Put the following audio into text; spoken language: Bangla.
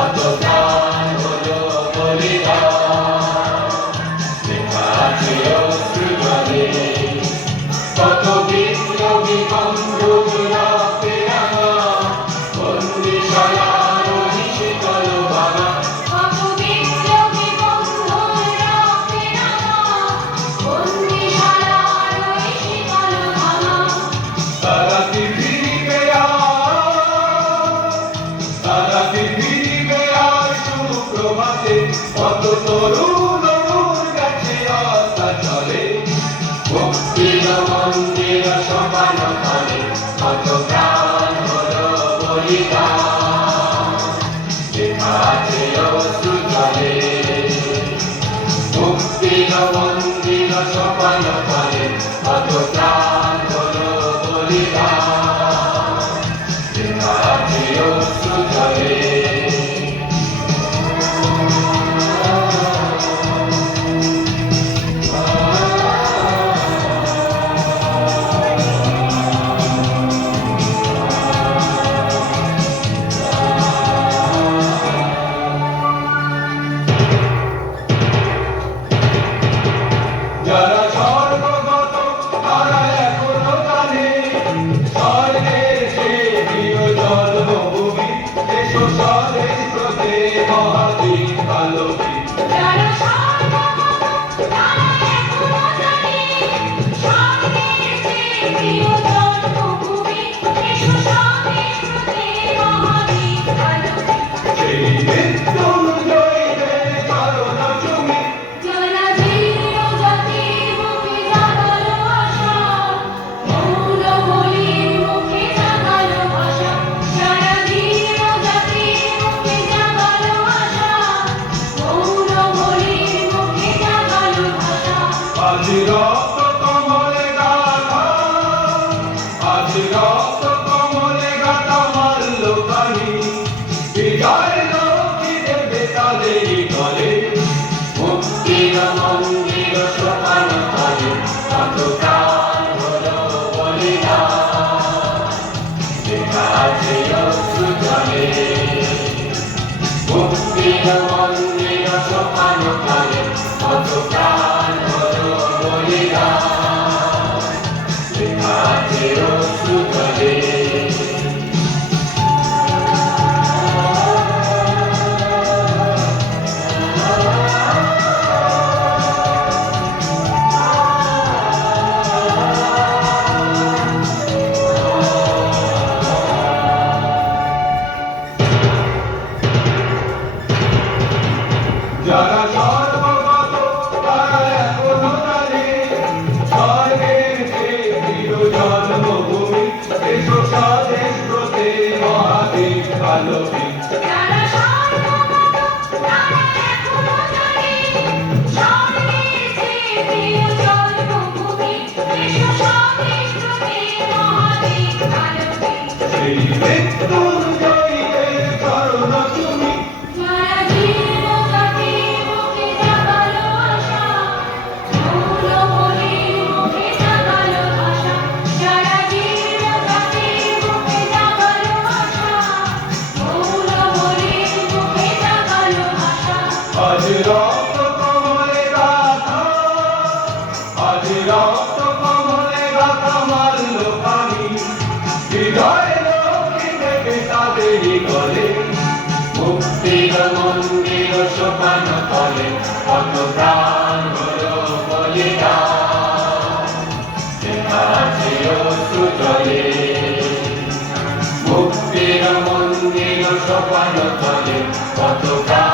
কত প্রাণ হলো বলিদান, লেখা আছে অশ্রু জলে, কত বিপ্লবী বন্ধুর রক্তে রাঙা বন্দিশালার ওই শীতল ভাঙা, কত বিপ্লবী বন্ধুর রক্তে রাঙা বন্দিশালার ওই শীতল ভাঙা। তারা কি ফিরিবে তারা কি ফিরিবে আর সুপ্রভাতে, কত তরুণ অরুণ গাছে আস্থা চলে, মুক্তির মন্দির সমান তলে, কত প্রাণ হলো বলিদান, লেখা আছে অশ্রু জলে, মুক্তির মন্দির সমান তলে, কত প্রাণ হলো বলিদান, লেখা আছে অশ্রু জলে। যারা সর্বগত তারা এখনো জানে, স্বর্গের সেই প্রিয় জন্মভূমি, এসো স্বদেশ ব্রতে মহাদ্বীপ আলোকে। যারা সর্বগত তারা এখনো জানে, স্বর্গের সেই প্রিয় জন্মভূমি, এসো স্বদেশ ব্রতে মহাদ্বীপ আলোকে। সেই মৃত্যুঞ্জয়ীদের চরণ চুমি, যারা জীর্ণ জাতির মুখে জাগালো আশা, মৌন বলির মুখে জাগালো ভাষা। যারা জীর্ণ জাতির মুখে জাগালো আশা, মৌন বলির মুখে জাগালো ভাষা। আজ রক্ত কমলে গাথা, আজ রক্ত কমলে গাথা মাল্য খানি, বিজয় লক্ষ্মী দেবে তাদেরই গলে, মুক্তির মন্দির সোপান তলে, কত প্রাণ হলো বলিদান, লেখা আছে অশ্রু জলে, মুক্তির মন্দির সোপান তলে, কত প্রাণ হলো বলিদান, লেখা আছে অশ্রু জলে। যারা সর্বগত তারা এখনো জানে, স্বর্গের সেই প্রিয় জন্মভূমি, এসো স্বদেশ ব্রতে মহাদ্বীপ আলোকে। যারা সর্বগত তারা এখনো জানে, স্বর্গের সেই প্রিয় জন্মভূমি, এসো স্বদেশ ব্রতে মহাদ্বীপ আলোকে। সেই মৃত্যুঞ্জয়ীদের চরণ চুমি, যারা জীর্ণ জাতির মুখে জাগালো আশা, মৌন বলির মুখে জাগালো ভাষা। যারা জীর্ণ জাতির মুখে জাগালো আশা, মৌন বলির মুখে জাগালো ভাষা। আজ রক্ত কমলে গাথা, আজ রক্ত কমলে গাথা মাল্য খানি, বিজয় লক্ষ্মী দেবে তাদেরই গলে, মুক্তির মন্দির সোপান তলে, কত প্রাণ হলো বলিদান, লেখা আছে অশ্রু জলে, মুক্তির মন্দির সোপান তলে, কত প্রাণ